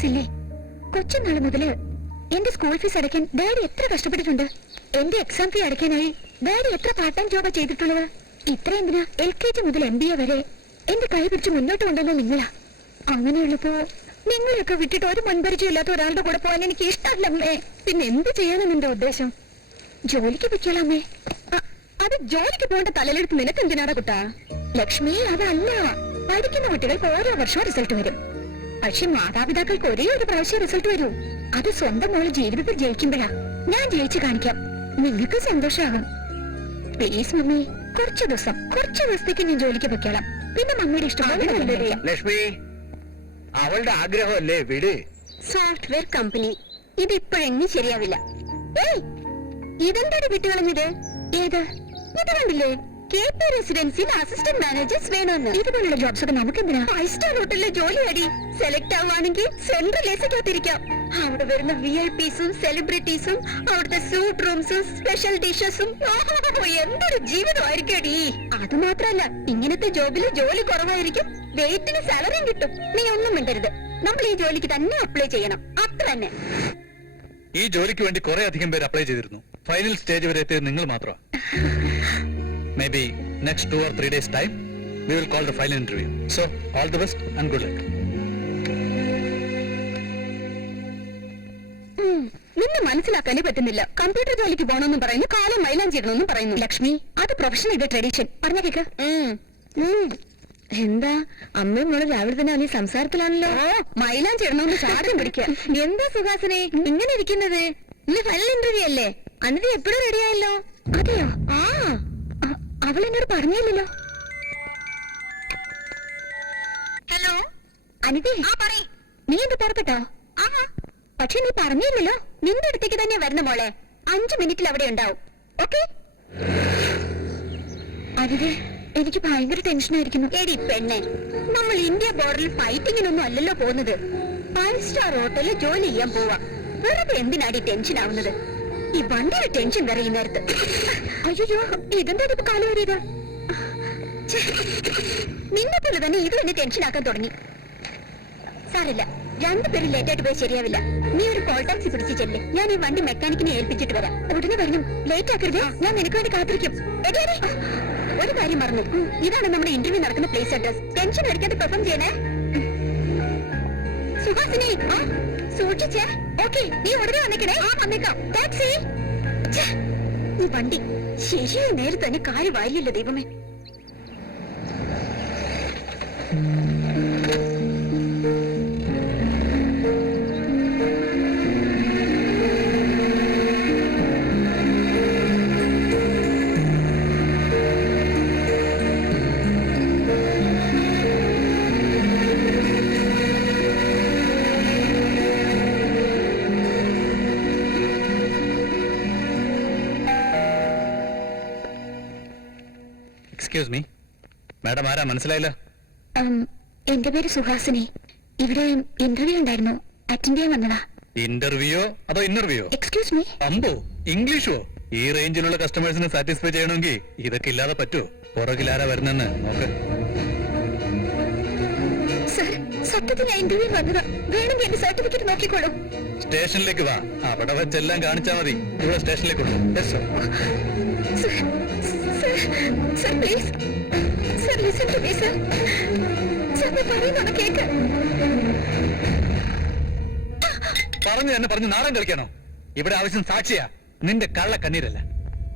Silly. കൊച്ചുനാൾ മുതല് എന്റെ school fees അടയ്ക്കാൻ ഡാഡി എത്ര കഷ്ടപ്പെട്ടിട്ടുണ്ട്. എന്റെ എക്സാം ഫീ അടയ്ക്കാനായി ഡാഡി എത്ര പാർട്ട് ടൈം ജോബാ ചെയ്തിട്ടുള്ളത്. ഇത്ര എന്തിനാ LKG മുതൽ MBA വരെ എന്റെ കൈ പിടിച്ച് മുന്നോട്ട് കൊണ്ടുവന്നത് നിങ്ങളാ. അങ്ങനെയുള്ളപ്പോ നിങ്ങളെയൊക്കെ വിട്ടിട്ട് ഒരു മുൻപരിചയമില്ലാത്ത ഒരാളുടെ കൂടെ പോകാൻ എനിക്ക് ഇഷ്ടമല്ലേ. പിന്നെ എന്ത് ചെയ്യാനാണ് നിന്റെ ഉദ്ദേശം? ജോലിക്ക് പൊയ്ക്കോളാമേ. അത് ജോലിക്ക് പോകേണ്ട തലയിലെടുത്ത് നിനക്ക് എന്തിനാടാ കുട്ടാ? ലക്ഷ്മി, അതല്ല. പഠിക്കുന്ന കുട്ടികൾക്ക് ഓരോ വർഷവും റിസൾട്ട് വരും. പക്ഷെ മാതാപിതാക്കൾക്ക് ഒരേ ഒരു പ്രാവശ്യം റിസൾട്ട് വരൂ. അത് സ്വന്തം മോള് ജീവിതത്തിൽ ജയിക്കുമ്പോഴാ. ഞാൻ ജയിച്ചു കാണിക്കാം, നിങ്ങൾക്ക് സന്തോഷമാകും. പ്ലീസ് മമ്മി, കുറച്ചു ദിവസത്തേക്ക് ഞാൻ ജോലിക്ക് പൊയ്ക്കോളാം. പിന്നെ മമ്മിയുടെ ഇഷ്ടം. ലക്ഷ്മി, അവളുടെ ആഗ്രഹമല്ലേ വീട്. സോഫ്റ്റ്വെയർ കമ്പനി ഇതിപ്പോഴെങ്ങും ശരിയാവില്ല. ഏയ്, ഇതെന്താണ് വിട്ടുകളഞ്ഞത്? ഏത്? ഇത് കണ്ടില്ലേ? KP റെസിഡൻസിയിൽ അസിസ്റ്റന്റ് മാനേജേഴ്സ് വേണമെന്ന്. ഇതുപോലുള്ള ജോബ്സ് ഒക്കെ നമുക്ക് എന്തിനാ? 5 സ്റ്റാർ ഹോട്ടലിലെ ജോലി അടി. സെലക്ട് ആവുകയാണെങ്കിൽ സെൻട്രൽ AC-ക്കകത്തിരിക്കാം. അവിടെ വരുന്ന VIPസും സെലിബ്രിറ്റീസും അവിടുത്തെ സ്യൂട്ട് റൂംസും സ്പെഷ്യൽ ഡിഷസും എന്തൊരു ജീവിതമായിരിക്കും അടി. അത് മാത്രല്ല, ഇങ്ങനത്തെ ജോബില് ജോലി കുറവായിരിക്കും, വെയിറ്റിന് സാലറിയും കിട്ടും. നീ ഒന്നും മിണ്ടരുത്. നമ്മൾ ഈ ജോലിക്ക് തന്നെ അപ്ലൈ ചെയ്യണം, അത്ര തന്നെ. ഈ ജോലിക്ക് വേണ്ടി കുറെ അധികം പേര് അപ്ലൈ ചെയ്തിരുന്നു. ഫൈനൽ സ്റ്റേജ് വരെ എത്തിയത് നിങ്ങൾ മാത്രം. Maybe next 2 or 3 days time we will call the final interview. So all the best and good luck. നിന്നെ മനസ്സിലാക്കാനേ പറ്റുന്നില്ല. കമ്പ്യൂട്ടർ ജോലിക്ക് പോകണമെന്നും പറയുന്നു, കാലം മൈലാഞ്ചി ഇടണമെന്നും പറയുന്നു. ലക്ഷ്മി, അത് പ്രൊഫഷൻ, ഇത് ട്രഡീഷൻ. പറഞ്ഞ കേക്ക്. എന്താ അമ്മയും മോള് രാവിലെ തന്നെ അവന് സംസാരത്തിലാണല്ലോ. മൈലാഞ്ചി ഇടണമെന്ന് ചാടും പിടിക്കുക. എന്താ സുഹാസിനെ ഇങ്ങനെ ഇരിക്കുന്നത്? ഇന്ന് ഫൈനൽ ഇന്റർവ്യൂ അല്ലേ? അനിതി എപ്പോഴും റെഡിയായല്ലോ. അതെയോ? അവൾ എന്നോട് പറഞ്ഞില്ലല്ലോ. ഹലോ അനിതി, നീ എന്ത് പുറപ്പെട്ടോ? പക്ഷെ നീ പറഞ്ഞില്ലല്ലോ. നിന്റെ അടുത്തേക്ക് തന്നെ വരുന്ന മോളെ. 5 മിനിറ്റിൽ അവിടെ ഉണ്ടാവും. ഓക്കെ? അനിതി, എനിക്ക് ഭയങ്കര ടെൻഷനായിരിക്കുന്നു. എടി പെണ്ണെ, നമ്മൾ ഇന്ത്യ ബോർഡറിൽ ഫൈറ്റിങ്ങിനൊന്നും അല്ലല്ലോ പോകുന്നത്. 5 സ്റ്റാർ ഹോട്ടലിൽ ജോലി ചെയ്യാൻ പോവാ. വെറുതെ എന്തിനാടി ടെൻഷൻ ആവുന്നത്? ഈ വണ്ടിയുടെ ടെൻഷൻ വേറെ ഈ നേരത്ത്. അയ്യോ, ഇതെന്താ ഇപ്പൊ കാലം വരിയത്? നിന്നെ പോലെ തന്നെ ഇത് എന്നെ ടെൻഷൻ ആക്കാൻ തുടങ്ങി. സാറില്ല, 2 പേരും ലേറ്റായിട്ട് പോയി ശരിയാവില്ല. നീ ഒരു കോൾ ടാക്സി പിടിച്ച് ചെല്ലേ. ഞാൻ ഈ വണ്ടി മെക്കാനിക്കിനെ ഏൽപ്പിച്ചിട്ട് വരാം. ഉടനെ വരണം. ലേറ്റ് ആക്കരുത്. ഞാൻ നിനക്ക് വേണ്ടി കാത്തിരിക്കും. ഒരു കാര്യം മറന്നു. ഇതാണ് നമ്മുടെ ഇന്റർവ്യൂ നടക്കുന്ന പ്ലേസ് അഡ്രസ്. ടെൻഷൻ അടിക്കാതെ പെർഫോം ചെയ്യണേ. സുഹാസിനി, സൂക്ഷിച്ചേ. ഓക്കെ, നീ ഉടനെ വന്നേക്കണേ. വന്നേക്കാം. ടാക്സി. ഈ വണ്ടി ശരിയായ നേരത്തെ തന്നെ കാര്യം വാരിയല്ലോ ദൈവമേ. എക്സ്ക്യൂസ് മീ മാഡം, ആരാ മനസ്സിലായില്ല? എന്റെ പേര് സുഹാസിനി. ഇവിടെ ഇന്റർവ്യൂ ഉണ്ടായിരുന്നു, അറ്റൻഡ് ചെയ്യാൻ വന്നതാ. ഇന്റർവ്യൂയോ അതോ ഇന്റർവ്യൂയോ? Excuse me. അമ്പോ, ഇംഗ്ലീഷോ? ഈ റേഞ്ചിലുള്ള കസ്റ്റമേഴ്സിനെ സാറ്റിസ്ഫൈ ചെയ്യണമെങ്കിൽ ഇതൊക്കെ ഇല്ലാതെ പറ്റുമോ? പുറകിലാരാ വരുന്നെന്ന് നോക്ക്. സർ, സത്യത്തിൽ ഞാൻ ഇന്റർവ്യൂ വന്നതാ. വേണമെങ്കിൽ എന്റെ സർട്ടിഫിക്കറ്റ് നോക്കിക്കോളൂ. സ്റ്റേഷനിലേക്ക് വാ, അവിടെ വെച്ചെല്ലാം കാണിച്ചാൽ മതി. ഇവിടെ സ്റ്റേഷനിലേക്ക് വിടും. Sir, please. Sir, listen to me, sir. Sir, मैं പറയുന്നതാണ് കേക്ക്. പറഞ്ഞു നാടൻ കളിക്കാനോ? ഇവിടെ ആവശ്യം സാക്ഷിയാ, നിന്റെ കള്ള കണ്ണീരല്ല.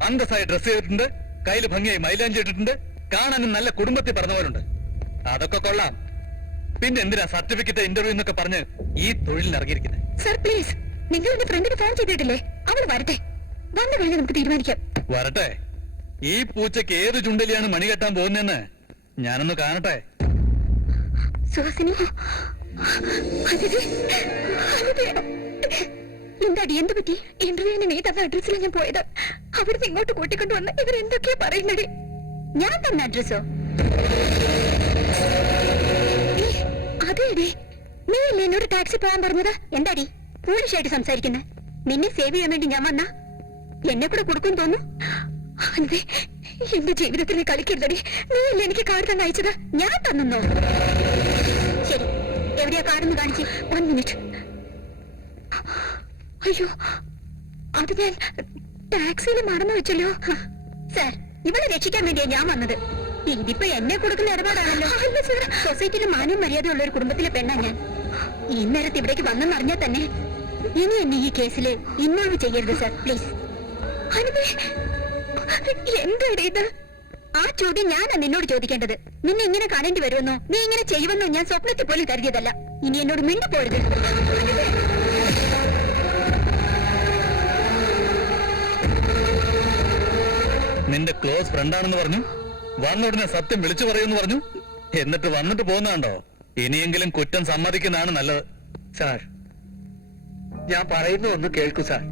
അന്തസ്സായി ഡ്രസ് ചെയ്തിട്ടുണ്ട്, കയ്യിൽ ഭംഗിയായി മൈലാഞ്ചി ഇട്ടിട്ടുണ്ട്, കാണാനും നല്ല കുടുംബത്തിൽ പറഞ്ഞ പോലുണ്ട്. അതൊക്കെ കൊള്ളാം. പിന്നെ എന്തിനാ സർട്ടിഫിക്കറ്റ്, ഇന്റർവ്യൂ എന്നൊക്കെ പറഞ്ഞ് ഈ തൊഴിലിന് ഇറങ്ങിയിരിക്കുന്നത്? സർ പ്ലീസ്, നിങ്ങൾ എന്റെ ഫ്രണ്ടിന് ഫോൺ ചെയ്തിട്ടില്ലേ? അവൾ വരട്ടെ, വന്നു കഴിഞ്ഞ് നമുക്ക് തീരുമാനിക്കാം. വരട്ടെ. ഈ പൂച്ചയ്ക്ക് ഏത് ചുണ്ടലിയാണ് മണി കെട്ടാൻ പോകുന്നതെന്ന് ഞാനൊന്ന് കാണട്ടെ. സുഹാസിനി, എന്താടി, എന്ത് പറ്റി? ഇന്റർവ്യൂവിന് നീ തന്ന അഡ്രസ്സിലാണ് ഞാൻ പോയത്. അവിടുന്ന് ഇങ്ങോട്ട് കൂട്ടിക്കൊണ്ടുവന്ന് ഇവരെന്തൊക്കെയാ പറയുന്നടി? ഞാൻ തന്ന അഡ്രസ്സോ? അതെടി, നീ അല്ലേ എന്നോട് ടാക്സി പോകാൻ പറഞ്ഞത്? എന്താടി പോലീഷായിട്ട് സംസാരിക്കുന്നത്? നിന്നെ സേവ് ചെയ്യാൻ വേണ്ടി ഞാൻ വന്ന എന്നെ കൂടെ കൊടുക്കും തോന്നുന്നു. എന്റെ ജീവിതത്തിൽ നീ കളിക്കരുതടി. നീ അല്ലേ എനിക്ക് കാർഡ് തന്നെ അയച്ചത്? ഞാൻ തന്നോ? ശരി, എവിടെയാ കാർഡെന്ന് കാണിച്ച്? 1 മിനിറ്റ്. അയ്യോ, അത് ഞാൻ ടാക്സിയിൽ മറന്നു വെച്ചല്ലോ. സാർ, ഇവളെ രക്ഷിക്കാൻ വേണ്ടിയാ ഞാൻ വന്നത്. ഇതിപ്പോ എന്നെ കൊടുക്കുന്ന ഇടപാടാണല്ലോ. സൊസൈറ്റിയിൽ മാനവും മര്യാദയുള്ള ഒരു കുടുംബത്തിലെ പെണ്ണാ ഞാൻ. ഇന്നേരത്ത് ഇവിടേക്ക് വന്നെന്നറിഞ്ഞാൽ തന്നെ ഇനി എന്നെ ഈ കേസിൽ ഇൻവോൾവ് ചെയ്യരുത് സാർ, പ്ലീസ്. എന്താണ് ഇത്? ആ ചോദ്യം ഞാനാ നിന്നോട് ചോദിക്കേണ്ടത്. നിന്നെ ഇങ്ങനെ കാണേണ്ടി വരുമെന്നോ നീ ഇങ്ങനെ ചെയ്യുമെന്നോ ഞാൻ സ്വപ്നത്തിൽ പോലും കരുതിയതല്ല. ഇനി എന്നോട് മിണ്ടി പോരുത്. നിന്റെ ക്ലോസ് ഫ്രണ്ടാണെന്ന് പറഞ്ഞു, വന്ന ഉടനെ സത്യം വിളിച്ചു പറയുമെന്ന് പറഞ്ഞു, എന്നിട്ട് വന്നിട്ട് പോകുന്നുണ്ടോ? ഇനിയെങ്കിലും കുറ്റം സമ്മതിക്കുന്നതാണ് നല്ലത്. സാർ, ഞാൻ പറയുന്ന ഒന്ന് കേൾക്കൂ സാർ.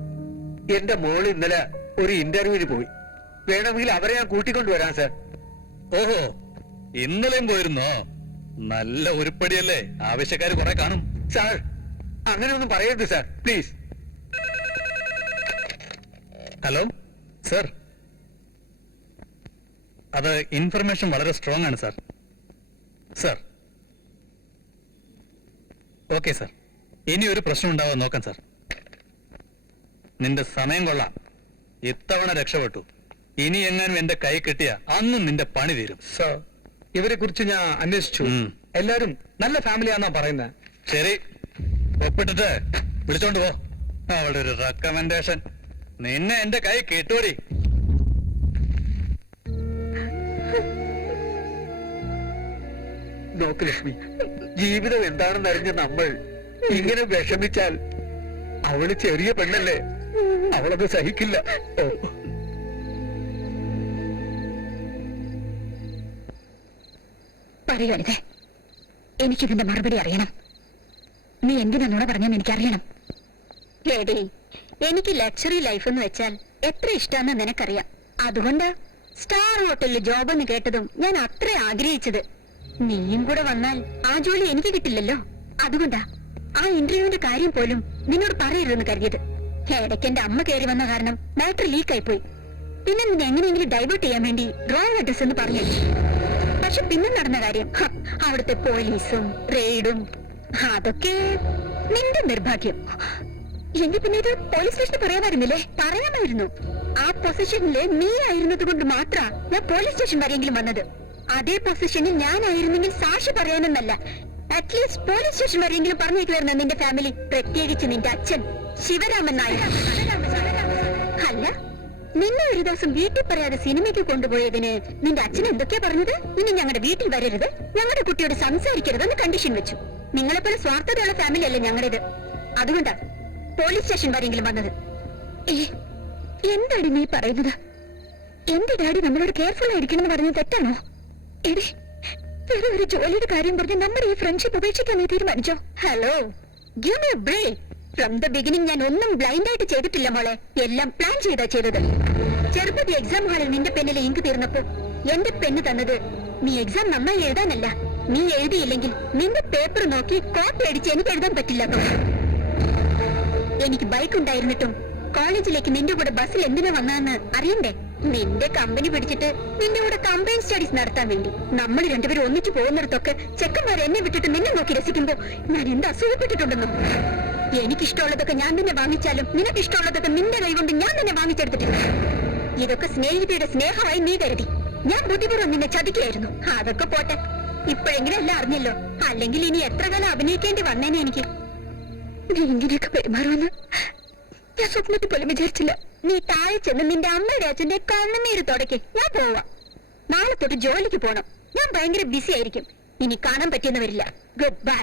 എന്റെ മോള് ഇന്നലെ ഒരു ഇന്റർവ്യൂവിന് പോയി. വേണമെങ്കിൽ അവരെ ഞാൻ കൂട്ടിക്കൊണ്ടുവരാം സാർ. ഓഹോ, ഇന്നലെയും പോയിരുന്നോ? നല്ല ഉരുപ്പടിയല്ലേ, ആവശ്യക്കാര് കുറെ കാണും. സാർ, അങ്ങനെ ഒന്നും പറയരുത് സാർ, പ്ലീസ്. ഹലോ സർ, അത് ഇൻഫർമേഷൻ വളരെ സ്ട്രോങ് ആണ് സാർ. സാർ, ഓക്കെ സാർ, ഇനി ഒരു പ്രശ്നം ഉണ്ടാവാൻ നോക്കാം സാർ. നിന്റെ സമയം കൊള്ളാം, ഇത്തവണ രക്ഷപ്പെട്ടു. ഇനി എങ്ങാനും എന്റെ കൈ കിട്ടിയ അന്നും നിന്റെ പണി തീരും. സാർ, ഇവരെ കുറിച്ച് ഞാൻ അന്വേഷിച്ചു. എല്ലാരും നല്ല ഫാമിലിയാന്നാ പറയുന്നത്. ശരി, ഒപ്പിട്ടിട്ട് വിളിച്ചോണ്ട് പോ. അവളുടെ ഒരു റെക്കമെൻഡേഷൻ. നിന്നെ എന്റെ കൈ കിട്ടുവടി. നോക്ക് ലക്ഷ്മി, ജീവിതം എന്താണെന്ന് അറിഞ്ഞ നമ്മൾ ഇങ്ങനെ വിഷമിച്ചാൽ അവള് ചെറിയ പെണ്ണല്ലേ, അവളത് സഹിക്കില്ല. ഓ, പറയരുതേ, എനിക്കിതിന്റെ മറുപടി അറിയണം. നീ എന്തിനാ നുണ പറഞ്ഞെന്ന് എനിക്കറിയണം. ഏടേ, എനിക്ക് ലക്ഷറി ലൈഫ് എന്ന് വെച്ചാൽ എത്ര ഇഷ്ടമെന്ന് നിനക്കറിയാം. അതുകൊണ്ട് സ്റ്റാർ ഹോട്ടലിൽ ജോബ് എന്ന് കേട്ടതും ഞാൻ അത്ര ആഗ്രഹിച്ചത്. നീയും കൂടെ വന്നാൽ ആ ജോലി എനിക്ക് കിട്ടില്ലല്ലോ. അതുകൊണ്ടാ ആ ഇന്റർവ്യൂവിന്റെ കാര്യം പോലും നിന്നോട് പറയരുതെന്ന് കരുതിയത്. ഇടയ്ക്ക് എന്റെ അമ്മ കയറി വന്ന കാരണം മാറ്റർ ലീക്കായി പോയി. പിന്നെ നിന്നെ എങ്ങനെയെങ്കിലും ഡൈവേർട്ട് ചെയ്യാൻ വേണ്ടി റോങ് അഡ്രസ് എന്ന് പറഞ്ഞു. പക്ഷെ പിന്നെ നടന്ന കാര്യം, അവിടുത്തെ പോലീസും റെയ്ഡും, അതൊക്കെ നിന്റെ നിർഭാഗ്യം. എങ്കിൽ പിന്നെ ഇത് പോലീസ് സ്റ്റേഷനിൽ പറയാമായിരുന്നില്ലേ? പറയാമായിരുന്നു. ആ പൊസിഷനില് നീ ആയിരുന്നത് കൊണ്ട് മാത്രാ ഞാൻ പോലീസ് സ്റ്റേഷൻ വരെയെങ്കിലും വന്നത്. അതേ പൊസിഷനിൽ ഞാനായിരുന്നെങ്കിൽ സാക്ഷി പറയാനെന്നല്ല, അറ്റ്ലീസ്റ്റ് പോലീസ് സ്റ്റേഷൻ വരെയെങ്കിലും പറഞ്ഞേക്കുവായിരുന്നു നിന്റെ ഫാമിലി, പ്രത്യേകിച്ച് നിന്റെ അച്ഛൻ ശിവരാമൻ നായർ. അല്ല, നിന്നെ ഒരു ദിവസം വീട്ടിൽ പറയാതെ സിനിമയ്ക്ക് കൊണ്ടുപോയതിന് നിന്റെ അച്ഛൻ എന്തൊക്കെയാ പറഞ്ഞത്? ഇനി ഞങ്ങളുടെ വീട്ടിൽ വരരുത്, ഞങ്ങളുടെ കുട്ടിയോട് സംസാരിക്കരുതെന്ന് കണ്ടീഷൻ വെച്ചു. നിങ്ങളെപ്പോലെ സ്വാർത്ഥതയുള്ള ഫാമിലി അല്ലേ ഞങ്ങളുടേത്. അതുകൊണ്ടാ പോലീസ് സ്റ്റേഷൻ വരെയെങ്കിലും വന്നത്. എന്താണ് നീ പറയുന്നത്? എന്റെ ഡാഡി നമ്മളോട് കെയർഫുൾ ആയിരിക്കണം എന്ന് പറഞ്ഞത് തെറ്റാണോ? എടി, വേറെ ഒരു ജോലിയുടെ കാര്യം പറഞ്ഞ് നമ്മുടെ ഈ ഫ്രണ്ട്ഷിപ്പ് ഉപേക്ഷിക്കാൻ നീ തീരുമാനിച്ചോ? Hello, give me a break. From the beginning ഞാൻ ഒന്നും ബ്ലൈൻഡ് ആയിട്ട് ചെയ്തിട്ടില്ല മോളെ, എല്ലാം പ്ലാൻ ചെയ്താ ചെയ്തത്. ചെറുപ്പത്തിൽ എക്സാം ഹാളിൽ നിന്റെ പെന്നിലെ ഇങ്ക് തീർന്നപ്പോ എന്റെ പെണ്ണ് തന്നത് നീ എക്സാം നന്നായി എഴുതാനല്ല, നീ എഴുതിയില്ലെങ്കിൽ നിന്റെ പേപ്പർ നോക്കി കോപ്പി അടിച്ച് എനിക്ക് എഴുതാൻ പറ്റില്ല. എനിക്ക് ബൈക്ക് ഉണ്ടായിരുന്നിട്ടും കോളേജിലേക്ക് നിന്റെ കൂടെ ബസ്സിൽ എന്തിനാ വന്നതെന്ന് അറിയണ്ടേ? നിന്റെ കമ്പനി പിടിച്ചിട്ട് നിന്റെ കൂടെ കമ്പൈൻ സ്റ്റഡീസ് നടത്താൻ വേണ്ടി. നമ്മൾ രണ്ടുപേരും ഒന്നിച്ചു പോകുന്നിടത്തൊക്കെ ചെക്കന്മാർ എന്നെ വിട്ടിട്ട് നിന്നെ നോക്കി രസിക്കുമ്പോ ഞാൻ എന്ത് അസൂയപ്പെട്ടിട്ടുണ്ടെന്നോ? എനിക്കിഷ്ടമുള്ളതൊക്കെ ഞാൻ തന്നെ വാങ്ങിച്ചാലും നിനക്ക് ഇഷ്ടമുള്ളതൊക്കെ നിന്റെ കൈ കൊണ്ട് ഞാൻ തന്നെ വാങ്ങിച്ചെടുത്തിട്ടില്ല. ഇതൊക്കെ സ്നേഹിതയുടെ സ്നേഹമായി നീ കരുതി. ഞാൻ ബുദ്ധിപൂർവ്വം നിന്നെ ചതിക്കുകയായിരുന്നു. അതൊക്കെ പോട്ടെ, ഇപ്പോഴെങ്കിലും എല്ലാം അറിഞ്ഞല്ലോ. അല്ലെങ്കിൽ ഇനി എത്ര കാലം അഭിനയിക്കേണ്ടി വന്നേനെ എനിക്ക്. നീ ഇങ്ങനെയൊക്കെ പെരുമാറുമെന്ന് ഞാൻ സ്വപ്നത്തിൽ പോലും വിചാരിച്ചില്ല. നീ താഴെ ചെന്ന് നിന്റെ അമ്മയുടെ അച്ഛന്റെ കണ്ണുനീര് തുടക്കി. ഞാൻ പോവാം. നാളെ തൊട്ട് ജോലിക്ക് പോണം. ഞാൻ ഭയങ്കര ബിസി ആയിരിക്കും. ഇനി കാണാൻ പറ്റിയെന്ന് വരില്ല. Good bye.